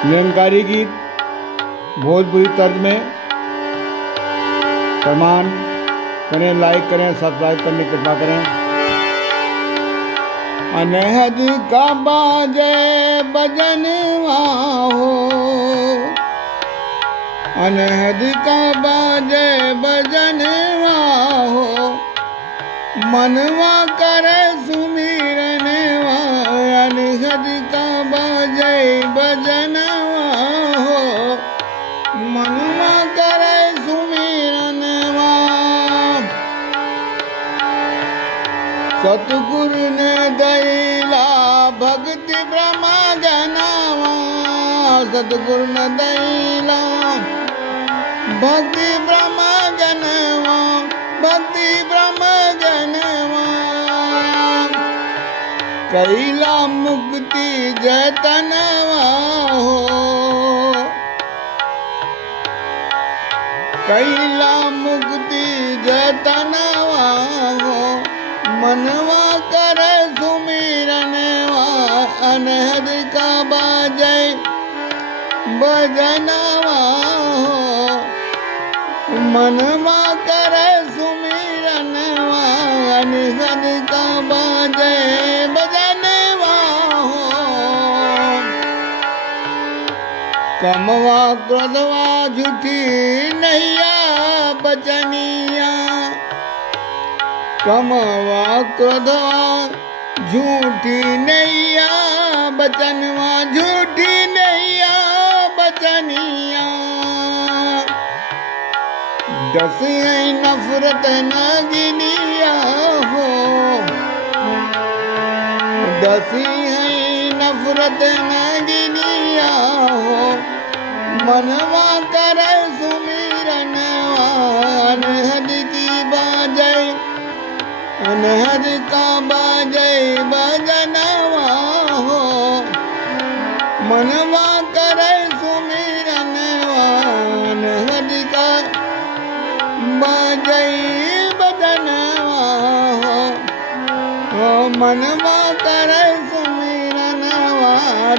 निरंकारी गीत भोजपुरी तर्ज में प्रमाण करें, लाइक करें, सब्सक्राइब करने की कृपा करें। अनहद का बाजे बजनवा हो, अनहद का बाजे बजनवा हो, मनवा करे सुमिरनवा। अनहद का बाजे बजनवा हो, मनवा करे सुमिरनवा। सतगुरु ने दैला भक्ति ब्रह्म जनवा, सतगुरु ने दैला भक्ति ब्रह्म जनवा, भक्ति ब्रह्म जनवा। कैला मुक्ति जतनवा हो, कैला मुक्ति जतनवा हो, मनवा करे सुमिरनवा। अनहद का बाजे बजनवा हो, मनवा करे सुमिरनवा। अनहद का बाजे बजनवा हो, कमवा क्रोधवा झूठी नैया बचनिया, कमवा क्रोधवा झूठी नैया बचनवा, झूठी नैया बचनिया। डसी नफरत नागिनिया हो, डसी नफरत नागिनिया हो, मनवा करे सुमिरनवा। अनहद की बाजे, अनहद का बाजे बजनवा हो, मनवा करे सुमिरनवा। अनहद का बाजे बजनवा हो, मनवा करे सुमिरनवा।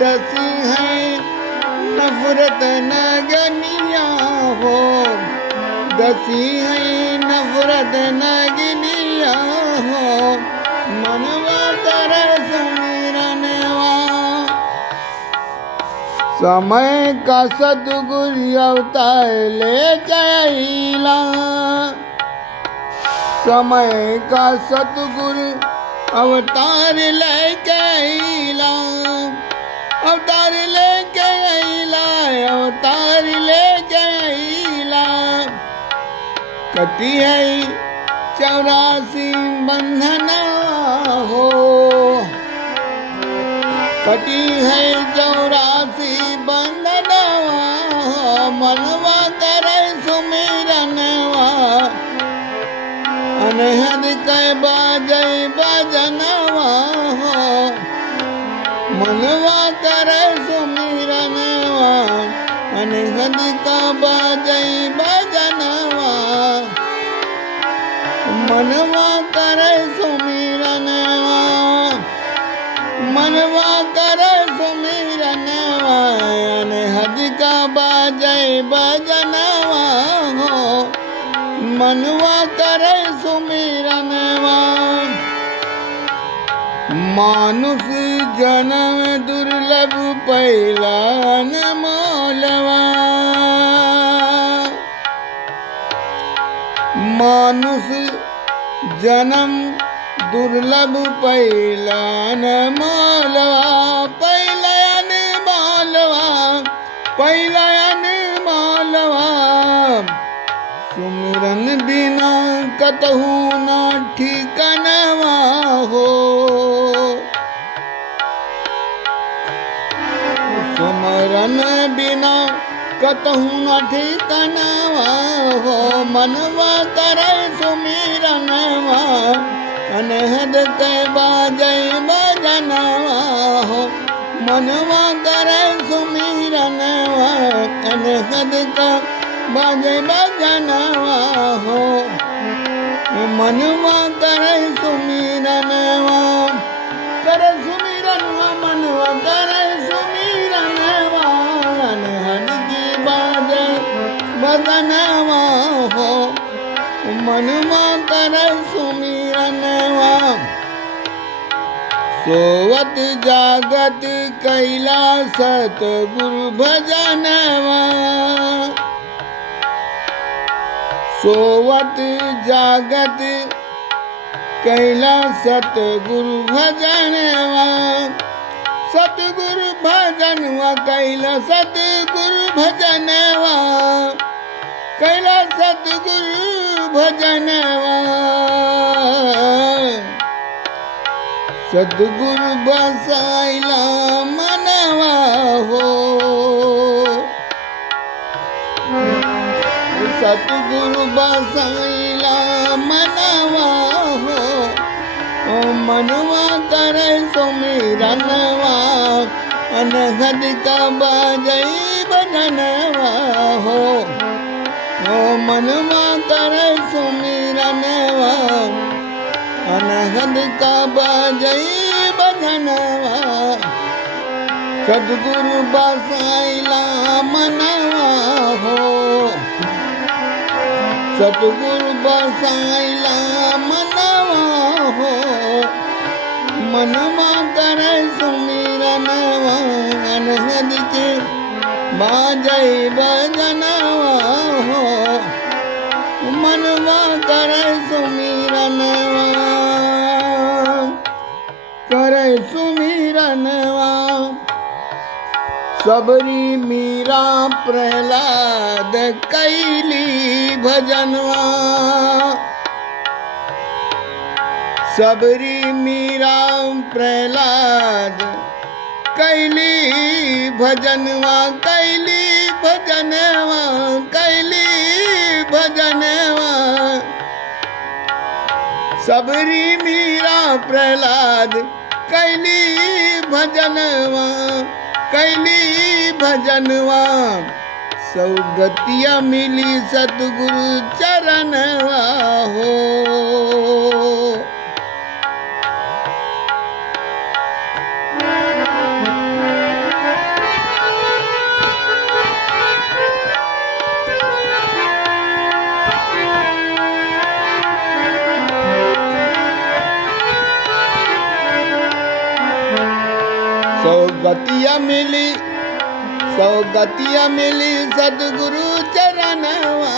डसी है नफरत नागिनिया हो, डसी है नफरत नागिनिया हो, मनवा करे सुमिरनवा। समय का सतगुरु अवतार ले चला, समय का सतगुरु अवतार लेके अइला, अवतार लेके अइला, अवतार लेके अइला। कटी है 84 बंधना हो, कटी है 84 बंधना हो, मनवा करे सुमिरनवा। अनहद के बाजे बजनवा हो, मनवा करे सुमिरनवा। अनहद का बाजे बजनवा, मनवा करे सुमिरनवा, मनवा करे सुमिरनवा। अनहद का बाजे बजनवा हो, मनवा करे सुमिरनवा। मानुष जन्म दुर्लभ पैला अनमोलवा, मानुष जन्म दुर्लभ पैला अनमोलवा, पैला अनमोलवा, पैला अनमोलवा। सुमिरन बिना कतहु ना ठिकानवा हो, सुमिरन बिना कतहु ना ठिकानवा हो, मनवा करे सुमिरनवा। के बाजई बजनवा हो मनवा करे सुमिरनवा अनहद का बाजई बजनवा हो मनवा करे सुमिरनवा मनवा करे सुमिरनवा अनहद की बाजई बजनवा हो मनवा करे सुमिरनवा सोवत जागत कैलासत गुरु भजनवा सोवत जागत कैलासत गुरु भजनवा सतगुरु भजनवा कैला सतगुरु भजनवा कैला सतगुरु भजनवा सतगुरु बसाइला मनवा हो सतगुरु बसाइला मनवा हो मनवा करे सुमिरनवा अनहद का बाजई बजनवा हो मनवा करे सुमिरनवा अनहद का बाजई बजनवा सतगुरु बसाइला मनवा हो सतगुरु बसाइला मनवा हो मनवा करे सुमिरनवा अनहद के बाजई बजनवा हो मनवा करे सुमिरनवा करे सुमिरनवा सबरी मीरा प्रहलाद कैली भजनवा सबरी मीरा प्रहलाद कैली भजनवा कैली भजनवा कैली भजनवा सबरी मीरा प्रहलाद कैली भजनवा कैली भजनवा सौगतिया मिली सतगुरु चरणवा हो सौगतिया मिली सतगुरु चरणवा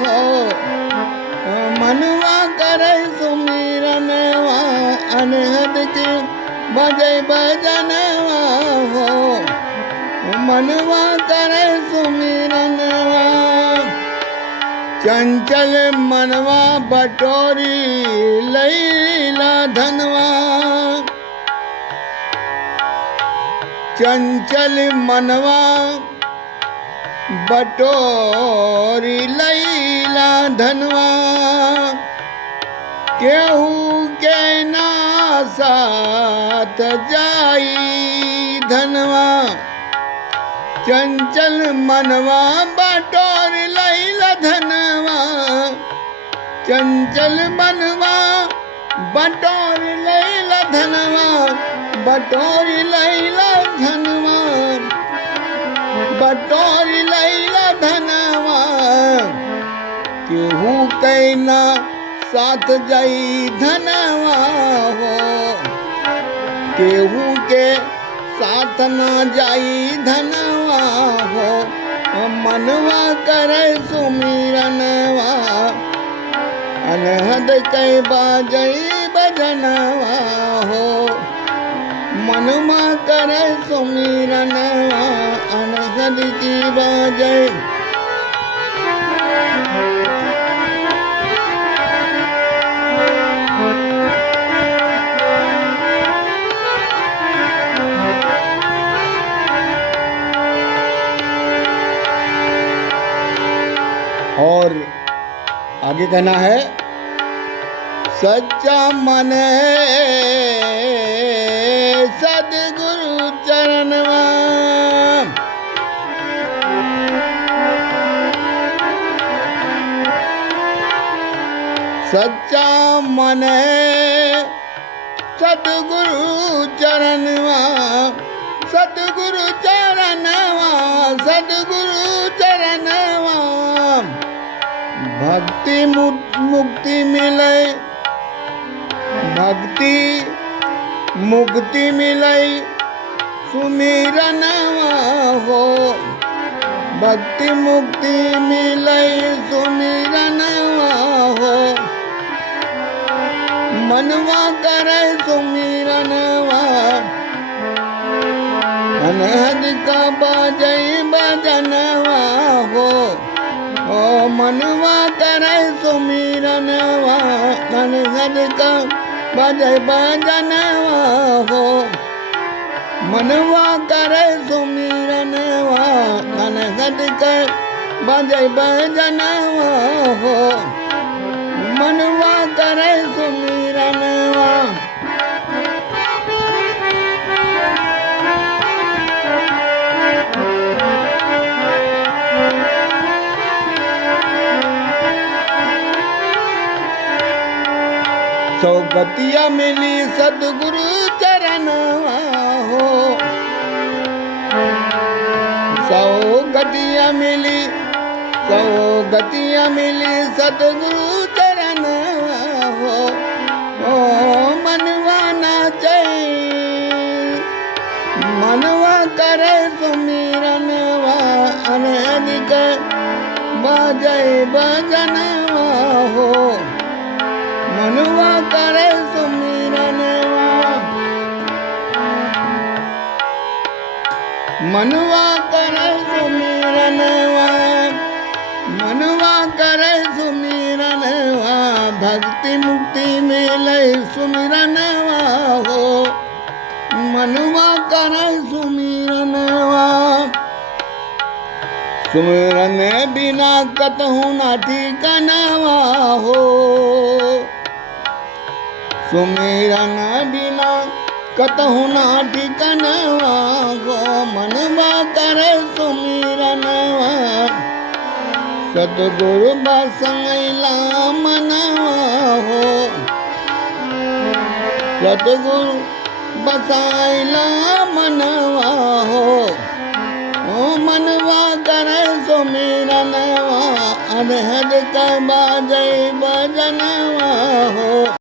हो मनवा करे सुमिरनवा अनहद के बजई बजनवा हो मनवा करे सुमिरनवा चंचल मनवा बटोरी लैला धनवा चंचल मनवा बटोरी लैला धनवा केहू के ना साथ जाई धनवा चंचल मनवा बटोरी लैला धनवा चंचल मनवा बटोरी लैला धनवा बटोरी लैला धनवा बटोरी लैला धनवा केहू कैना साथ जाई धनवा हो केहू के साथ ना जाई धनवा हो मनवा करे सुमिरनवा अनहद के बाजई बजनवा हो मनवा करे सुमिरनवा अनहद की बाजई और आगे कहना है सच्चा मन सदगुरु चरणवा। सच्चा मन सदगुरु चरणवा, सदगुरु चरणवा, सदगुरु चरणवा। भक्ति मुक्ति मिले, भक्ति मुक्ति मिले सुमिरनवा हो। भक्ति मुक्ति मिले सुमिरनवा हो। मनवा करे सुमिरनवा, अनहद का बाजई बजनवा हो। ओ मनवा करे सुमिरनवा, अनहद का बाजई बजनवा हो। मनवा करे सुमिरनवा, अनहद का बाजई बजनवा हो। मनवा करे सुमिरनवा। सौगतिया मिली सदगुरु चरणवा हो। सौगतिया मिली, सौगतिया मिली सदगुरु चरणवा हो। ओ मनवा नाचे, मनवा करे सुमिरनवा, अनहद बाजय बजनवा हो। मनवा करे सुमिरनवा, मनवा करे सुमिरनवा, मनवा करे सुमिरनवा। भक्ति मुक्ति मिले सुमिरनवा हो। मनवा करे सुमिरनवा। सुमिरन बिना कतहु ना ठिकानवा हो। सुमिरन बिना कतहु ना ठिकानवा हो। मनवा करे सुमिरनवा, सतगुरु बसैला मनवा हो। सतगुरु बसैला मनवा हो। ओ मनवा करे सुमिरनवा, अनहद का बाजय बजनवा हो।